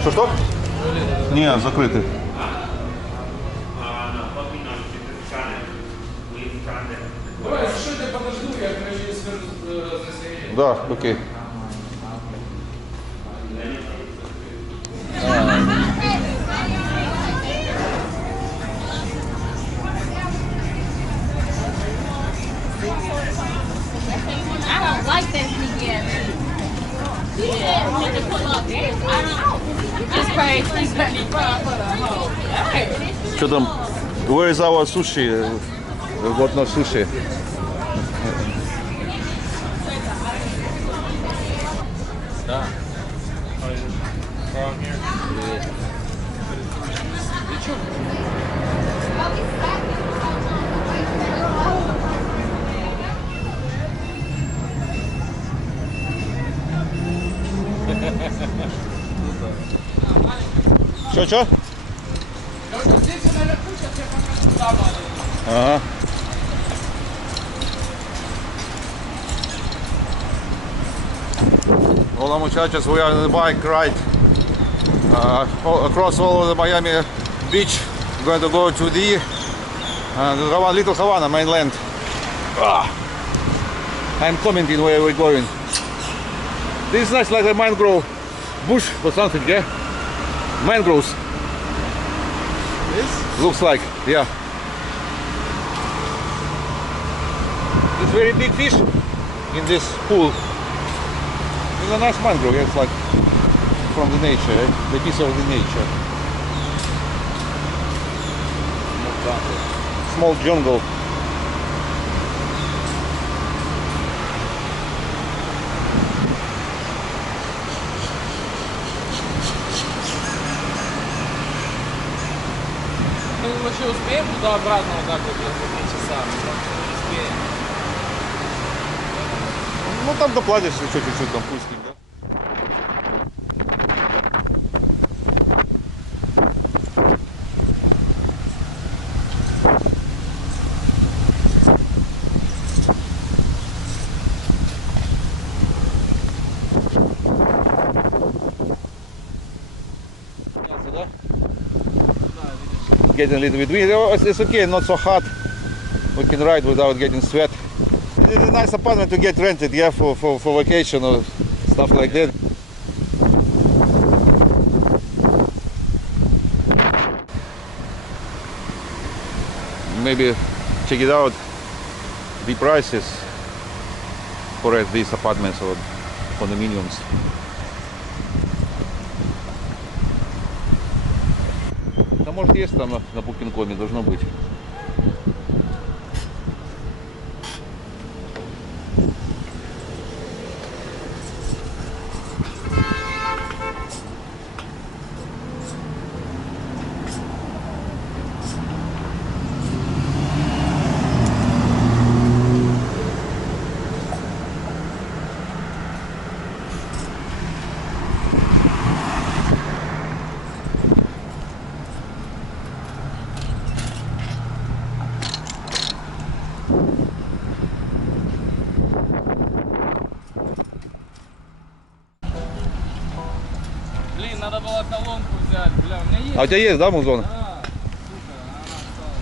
Что? Не, закрытый. Давай, что я подожду, я, короче, свяжусь за Сергеем. Да, окей. I don't like that sneaky ass. Yeah, we need to pull up. I don't. Just pay $3.75 for the whole. Hey. Что там? Where is our sushi? We got no sushi. Да. From here. Ты чё? Что? Здесь я наверху, сейчас я покажу туда надо. Ага. Hola muchachos, we are on the bike ride across all of the Miami beach. We're going to go to the Little Havana mainland. I'm commenting where we're going. This is nice, like a mangrove bush or something, yeah? Mangroves. This? Looks like, yeah. It's very big fish in this pool. It's a nice mangrove, it's like from the nature, eh? The piece of the nature. Small jungle. Мы вообще успеем туда-обратно вот так вот за 2 часа? Не успеем. Ну там доплатишь еще чуть-чуть, там пустик, да? Getting a little bit windy. It's okay, not so hot. We can ride without getting sweat. It's a nice apartment to get rented, yeah, for vacation or stuff like that. Maybe check it out, the prices for these apartments or condominiums. Да, может, есть там на Booking.com, должно быть. Блин, надо было колонку взять. Бля, у меня есть. А у тебя есть, да, музон? Да, сука, она осталась.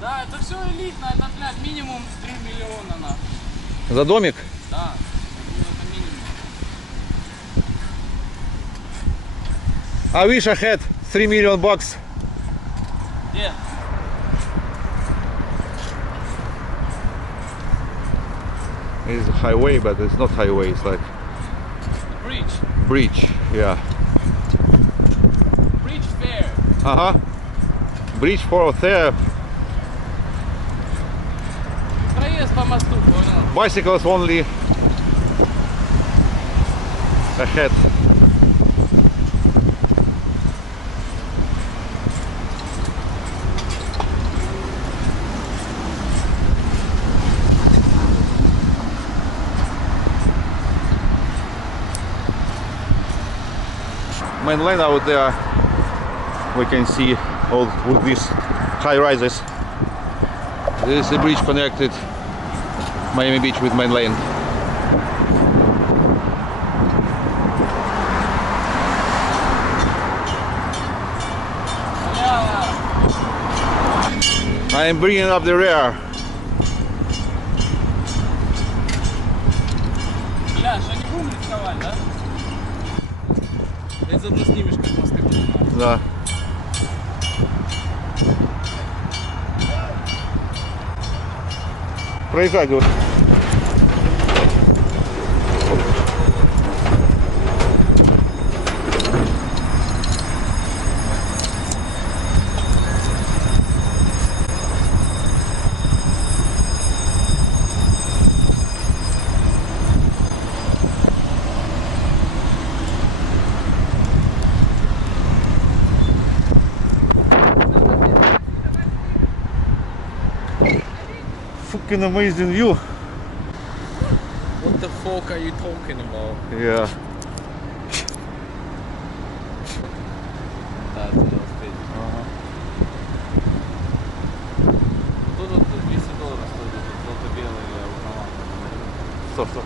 Да, это все элитно, это, блядь, минимум 3 миллиона на. За домик? Да, это минимум. I wish I had $3 million. Где? It's a highway, but it's not highway, it's like Bridge. bridge, yeah. Bridge fair. Uh-huh. Bridge for there. Проезд по мосту, понял? Bicycles only ahead. Main lane out there, we can see all with these high rises. This is a bridge connected Miami Beach with main lane. I am bringing up the rear. Бля, что не будем рисковать, да? Ты заодно снимешь, как мосты поднимаются. Да. Проезжай, говорю. Fucking amazing view. What the fuck are you talking about? Yeah. Да, это успеть. Тут вот $200 стоит, тут желто-белый или узнавал. Стоп, стоп.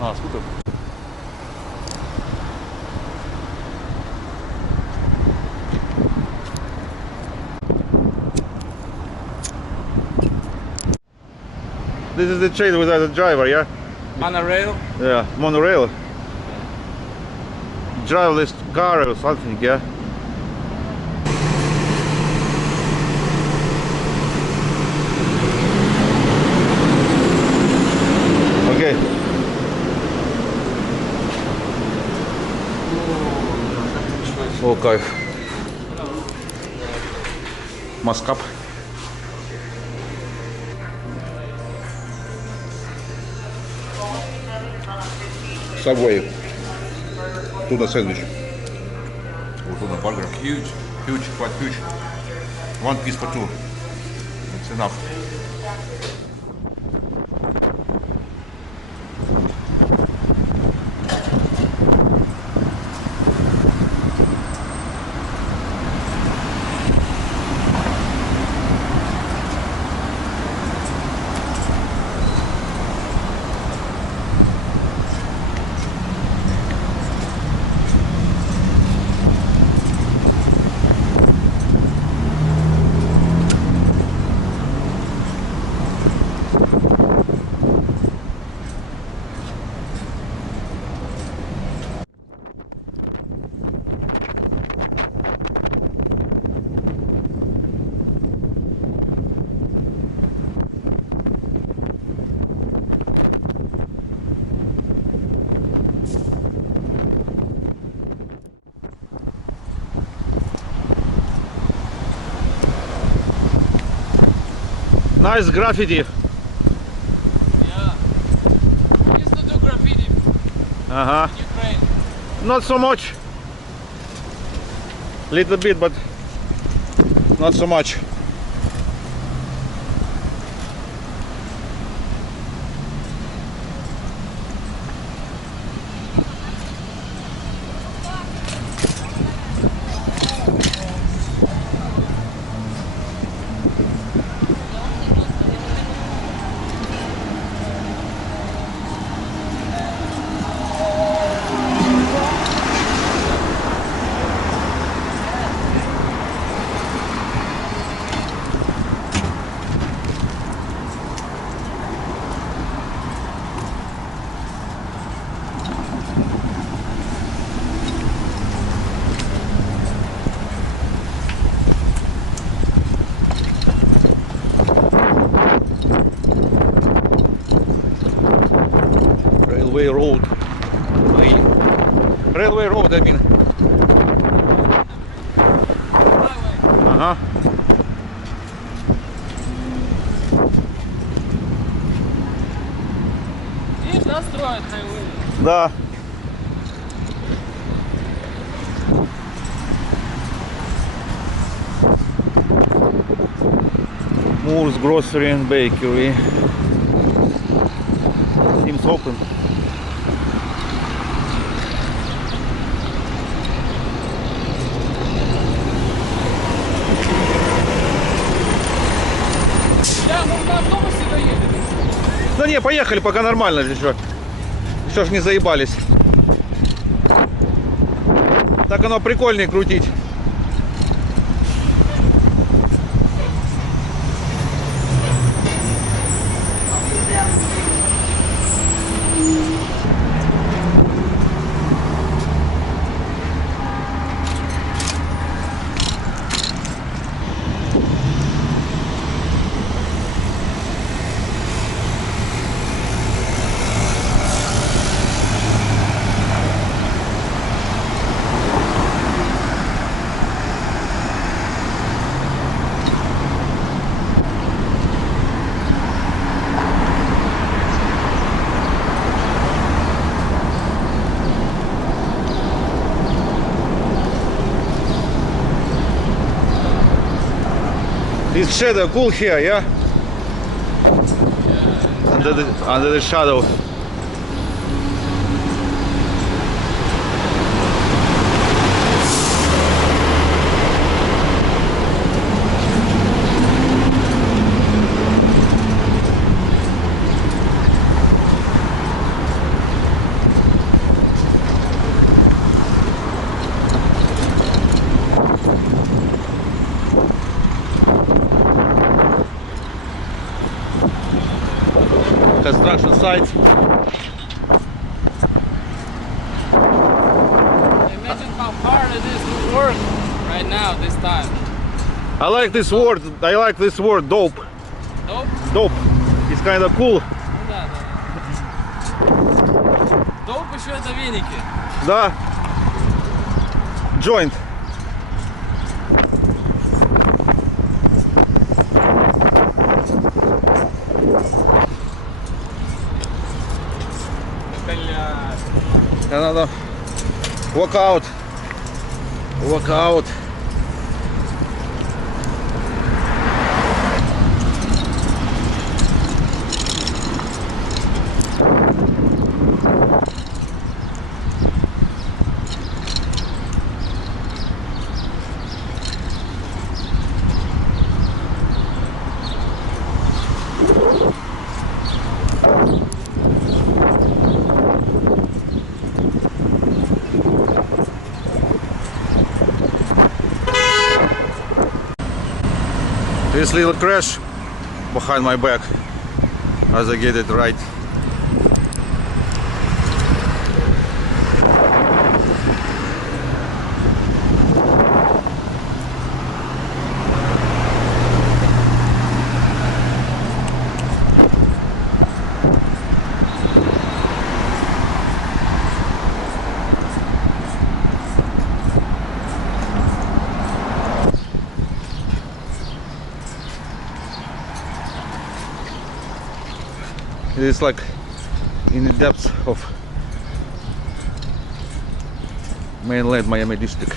А, скутер. This is the train without a driver, yeah? Monorail? Yeah, monorail. Driverless car or something, yeah? Okay. О, кайф. Маскап. Subway. Tuna sandwich. Or tuna burger. Huge. Huge, quite huge. One piece for two. It's enough. Nice graffiti. Yeah. Used to do graffiti Uh-huh. in Ukraine. Not so much. Little bit, but not so much. Railway road, I mean. Ага. И достроят хайвей. Да. Moore's Grocery and Bakery. Seems open. Да, мы на автобусе доедем. Да не, поехали, пока нормально еще. Еще ж не заебались. Так оно прикольнее крутить. It's shadow cool here, yeah? Under the shadow. Construction sites. Imagine how hard it is to work right now, this time. I like this word. I like this word, dope. Dope? Dope. It's kind of cool. Ну да, да. Доп еще это веники. Да. Joint. Надо walk out. Walk out. This little crash behind my back as I get it right. It's like in the depths of mainland Miami district.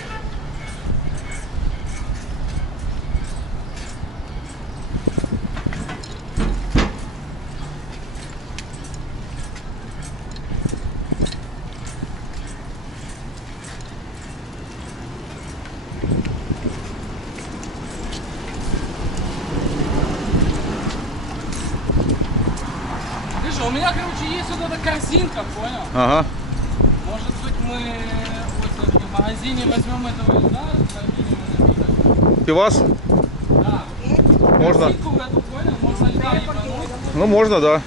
Слушай, у меня, короче, есть вот эта корзинка, понял? Ага. Может быть, мы вот в магазине возьмем этого льда, закинем напиток? Пивас? Да. Можно? Корзинку эту, понял? Можно льда ебануть. Ну можно, да.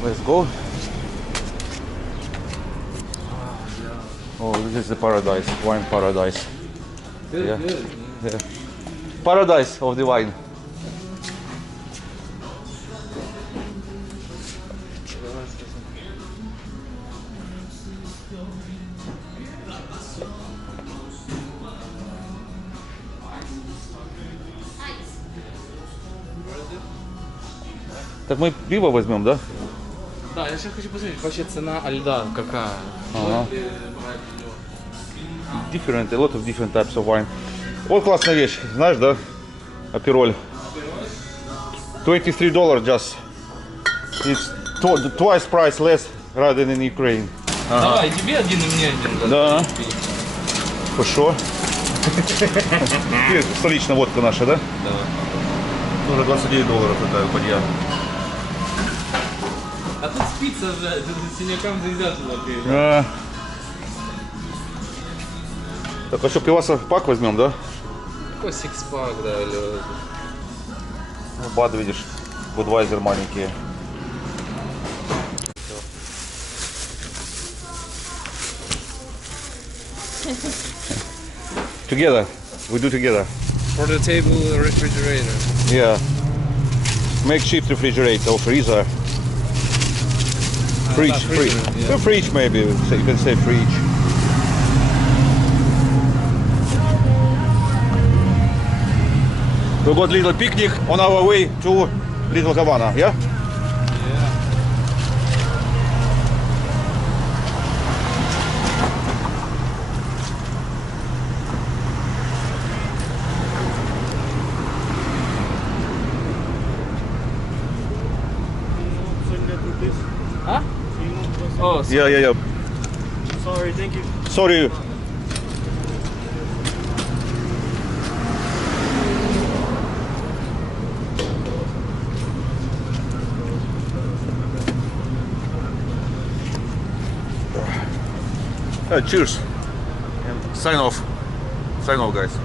Let's go. Oh, look is the paradise, wine paradise. Good, Yeah. good. Yeah. Paradise of the wine. Так мы пиво возьмем, да? Да, я сейчас хочу посмотреть, вообще цена льда какая. Ага. Стоит ли брать лёд? Different, a lot of different types of wine. Вот классная вещь, знаешь, да? Апероль. $23 just. It's twice price less rather than in Ukraine. Давай, тебе один и мне один. Да. Хорошо. И столичная водка наша, да? Да. Тоже $29 такая подъя. А тут спится же, синякам нельзя туда приезжать. А. Так, а что, пиваса пак возьмем, да? Какой сикспак, да, или... Ну, бад, видишь, Budweiser маленькие. Together. We do together. For the table refrigerator. Yeah. Makeshift refrigerator or freezer. Fridge, да, fridge. freezer, yeah. A fridge maybe, so you can say fridge. We got little picnic on our way to Little Havana, yeah? Yeah. Huh? Oh, so Yeah. Sorry, thank you. Sorry. Cheers. And sign off. Sign off, guys.